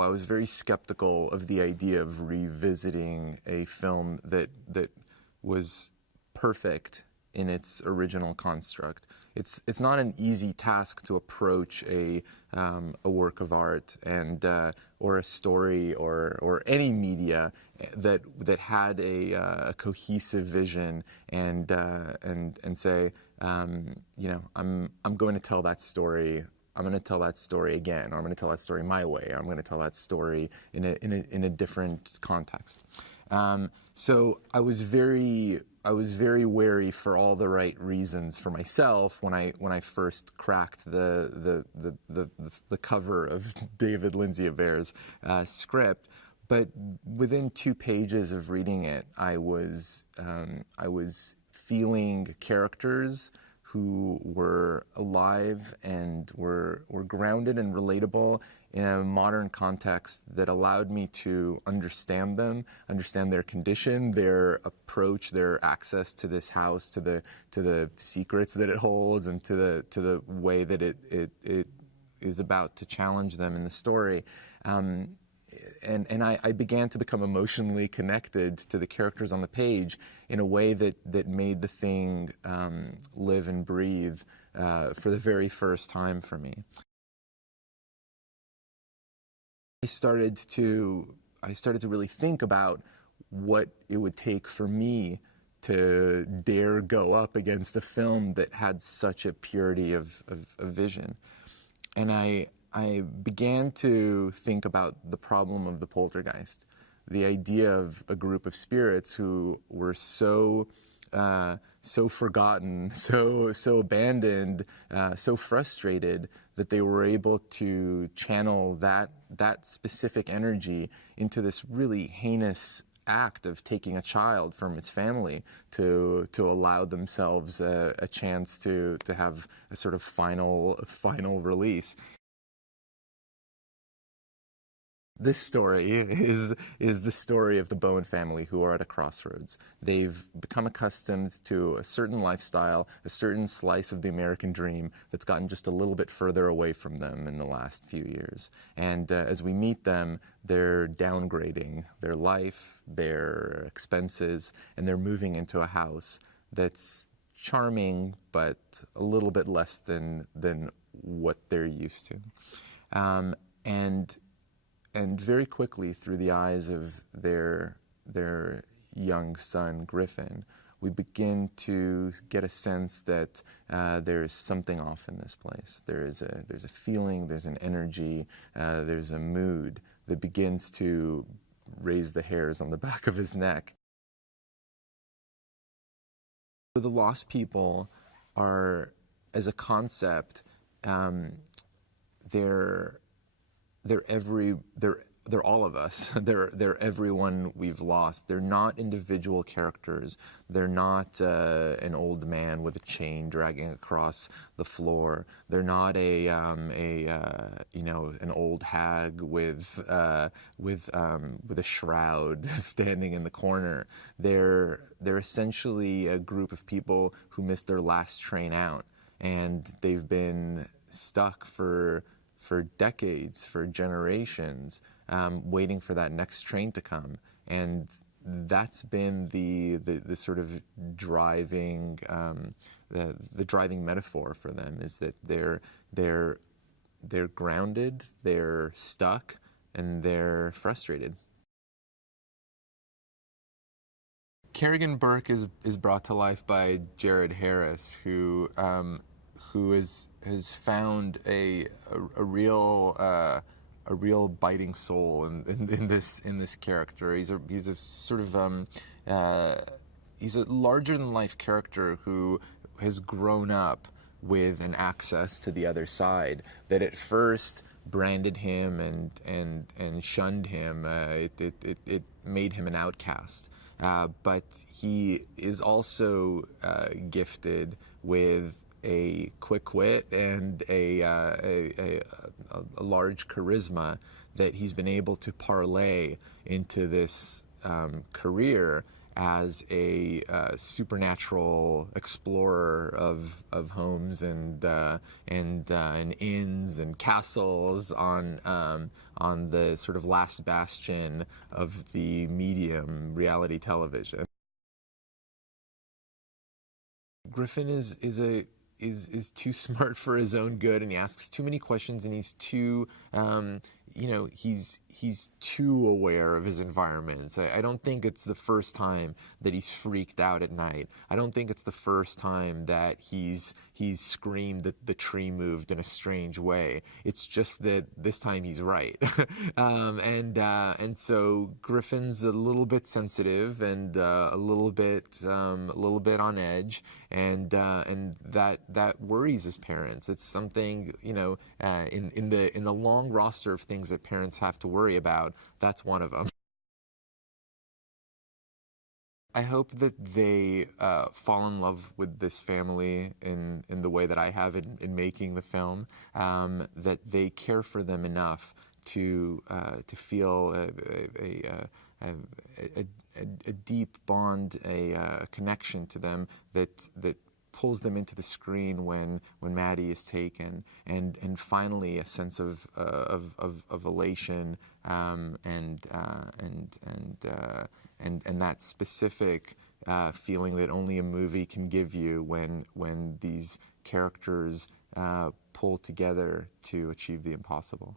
I was very skeptical of the idea of revisiting a film that was perfect in its original construct. It's not an easy task to approach a work of art and or a story or any media that had a cohesive vision and say, you know, I'm going to tell that story. I'm going to tell that story again, or I'm going to tell that story my way, or I'm going to tell that story in a different context. So I was very wary for all the right reasons for myself when I first cracked the cover of David Lindsay-Abair's script. But within 2 pages of reading it, I was feeling characters who were alive and were grounded and relatable in a modern context that allowed me to understand them, understand their condition, their approach, their access to this house, to the secrets that it holds, and to the way that it is about to challenge them in the story. And I began to become emotionally connected to the characters on the page in a way that made the thing live and breathe for the very first time for me. I started to really think about what it would take for me to dare go up against a film that had such a purity of vision. And I began to think about the problem of the poltergeist, the idea of a group of spirits who were so forgotten, so abandoned, so frustrated that they were able to channel that specific energy into this really heinous act of taking a child from its family to allow themselves a chance to have a sort of final release. This story is the story of the Bowen family, who are at a crossroads. They've become accustomed to a certain lifestyle, a certain slice of the American dream that's gotten just a little bit further away from them in the last few years. And as we meet them, they're downgrading their life, their expenses, and they're moving into a house that's charming, but a little bit less than what they're used to. And very quickly, through the eyes of their young son, Griffin, we begin to get a sense that there's something off in this place. There's a feeling, there's an energy, there's a mood that begins to raise the hairs on the back of his neck. The lost people are, as a concept, they're all of us. They're everyone we've lost. They're not individual characters. They're not an old man with a chain dragging across the floor. They're not an old hag with a shroud standing in the corner. They're essentially a group of people who missed their last train out, and they've been stuck for decades, for generations, waiting for that next train to come. And that's been the sort of driving, the driving metaphor for them, is that they're grounded, they're stuck, and they're frustrated. Kerrigan Burke is brought to life by Jared Harris, who has found a real biting soul in this character. He's a sort of he's a larger than life character who has grown up with an access to the other side that at first branded him and shunned him. It made him an outcast. But he is also gifted with a quick wit and a large charisma that he's been able to parlay into this career as a supernatural explorer of homes and inns and castles on the sort of last bastion of the medium, reality television. Griffin is too smart for his own good, and he asks too many questions, and he's too he's too aware of his environments. I don't think it's the first time that he's freaked out at night. I don't think it's the first time that he's screamed that the tree moved in a strange way. It's just that this time he's right. And so Griffin's a little bit sensitive and a little bit on edge, and that worries his parents. It's something, in the long roster of things that parents have to worry about, that's one of them. I hope that they fall in love with this family in the way that I have in making the film, that they care for them enough to feel a deep bond, a connection to them that pulls them into the screen when Maddie is taken, and finally a sense of elation, and that specific feeling that only a movie can give you when these characters pull together to achieve the impossible.